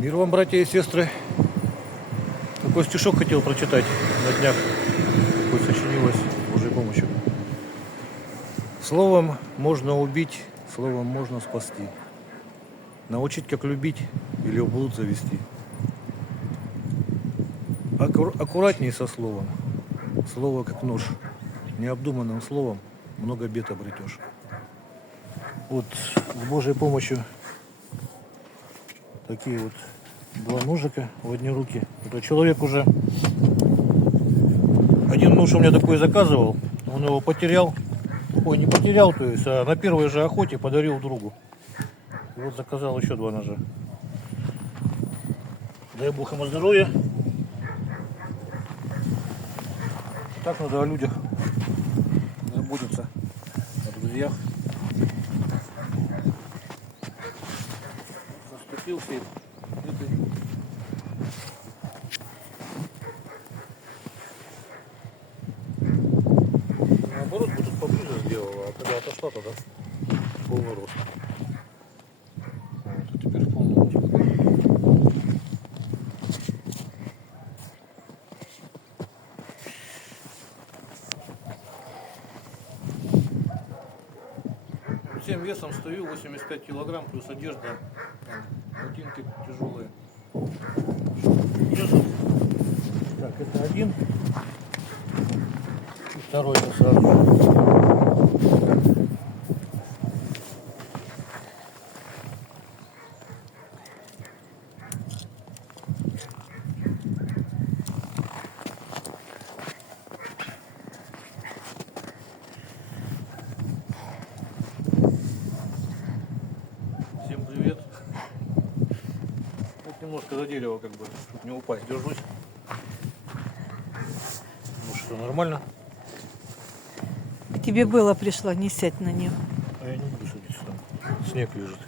Мир вам, братья и сестры. Такой стишок хотел прочитать на днях. Такой сочинилось с Божьей помощью. Словом можно убить, словом можно спасти. Научить, как любить или в блуд завести. Аккуратней со словом. Слово как нож. Необдуманным словом много бед обретешь. Вот с Божьей помощью такие вот два ножика в одни руки. Это человек уже один нож у меня такой заказывал, он его потерял. Ой, не потерял, то есть, а на первой же охоте подарил другу. И вот заказал еще два ножа. Дай Бог ему здоровья. Так надо о людях заботиться, о друзьях. Заступился и наоборот, бы тут поближе сделала, а когда отошла, тогда полный рост. Вот, а теперь в полном росте. Всем весом стою 85 килограмм, плюс одежда, там, ботинки тяжелые. Так, это один. И второй это сразу. Всем привет. Вот немножко за дерево, как бы, чтобы не упасть, держусь. Ну что, нормально? К тебе было пришло, не сядь на нее. А я не буду садиться, там снег лежит.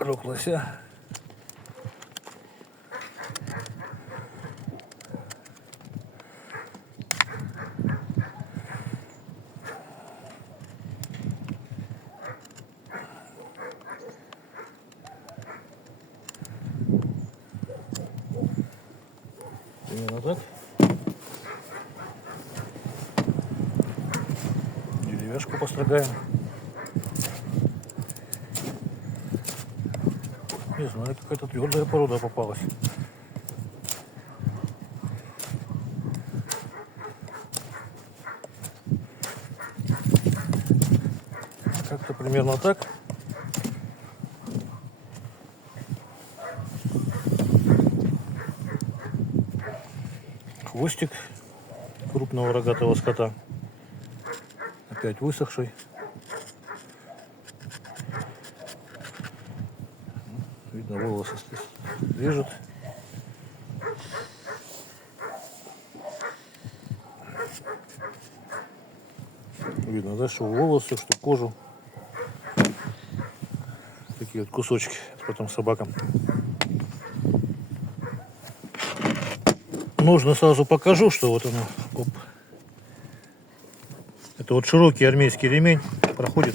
Рог лося. Примерно так. Деревяшку построгаем. Не знаю, какая-то твердая порода попалась. Как-то примерно так. Хвостик крупного рогатого скота. Опять высохший. Видно, волосы режет. Видно, да, что волосы, что кожу. Такие вот кусочки. Это потом собакам. Нужно сразу покажу, что вот оно. Оп. Это вот широкий армейский ремень проходит.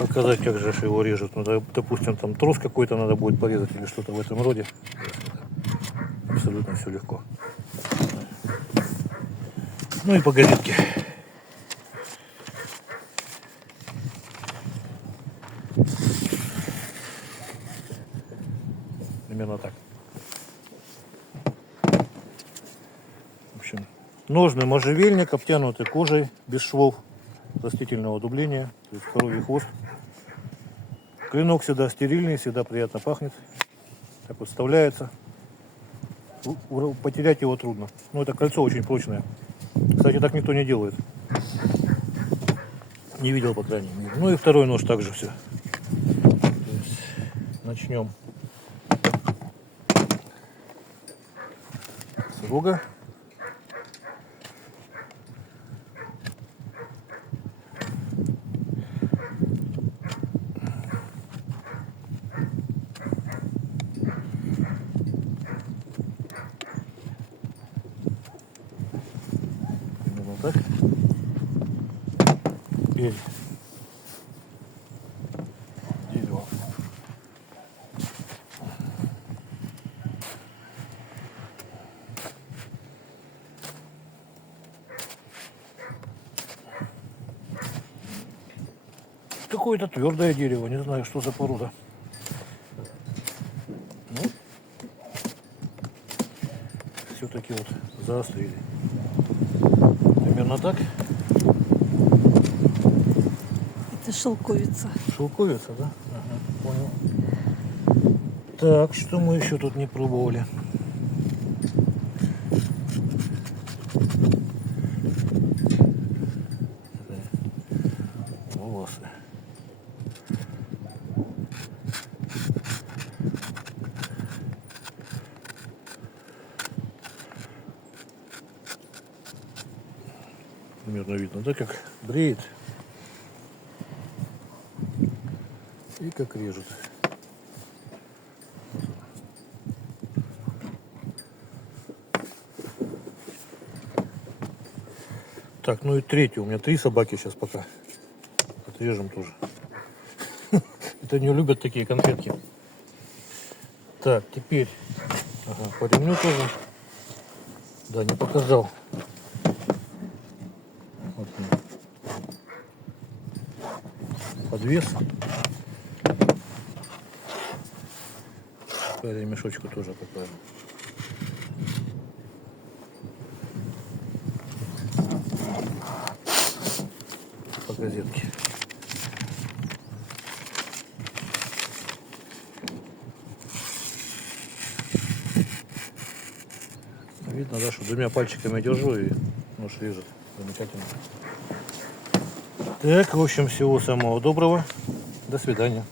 Показать, как же его режут. Ну, допустим, там трос какой-то надо будет порезать или что-то в этом роде. Абсолютно все легко. Ну и погодитки. Примерно так. В общем, ножны можжевельник, обтянуты кожей, без швов, растительного дубления, то есть коровий хвост. Клинок всегда стерильный, всегда приятно пахнет. Так вот вставляется. Потерять его трудно. Но это кольцо очень прочное. Кстати, так никто не делает. Не видел, по крайней мере. Ну и второй нож также все. Начнем с рога. так? Теперь дерево. Какое-то твердое дерево, не знаю, что за порода. Ну, все-таки вот заострили. Примерно так. Это шелковица. Шелковица, да? Ага, понял. Так, что мы еще тут не пробовали? Волосы. Примерно видно, да, как бреет и как режет. Так, ну и третий. У меня 3 собаки сейчас пока. Отрежем тоже. Это не любят такие конфетки. Так, теперь. Ага, по ремню тоже. Да, не показал. Вот он. Подвес. По ремешочку тоже покажем. По газетке. Видно, да, что двумя пальчиками держу и нож режет. Замечательно. Так, в общем, всего самого доброго. До свидания.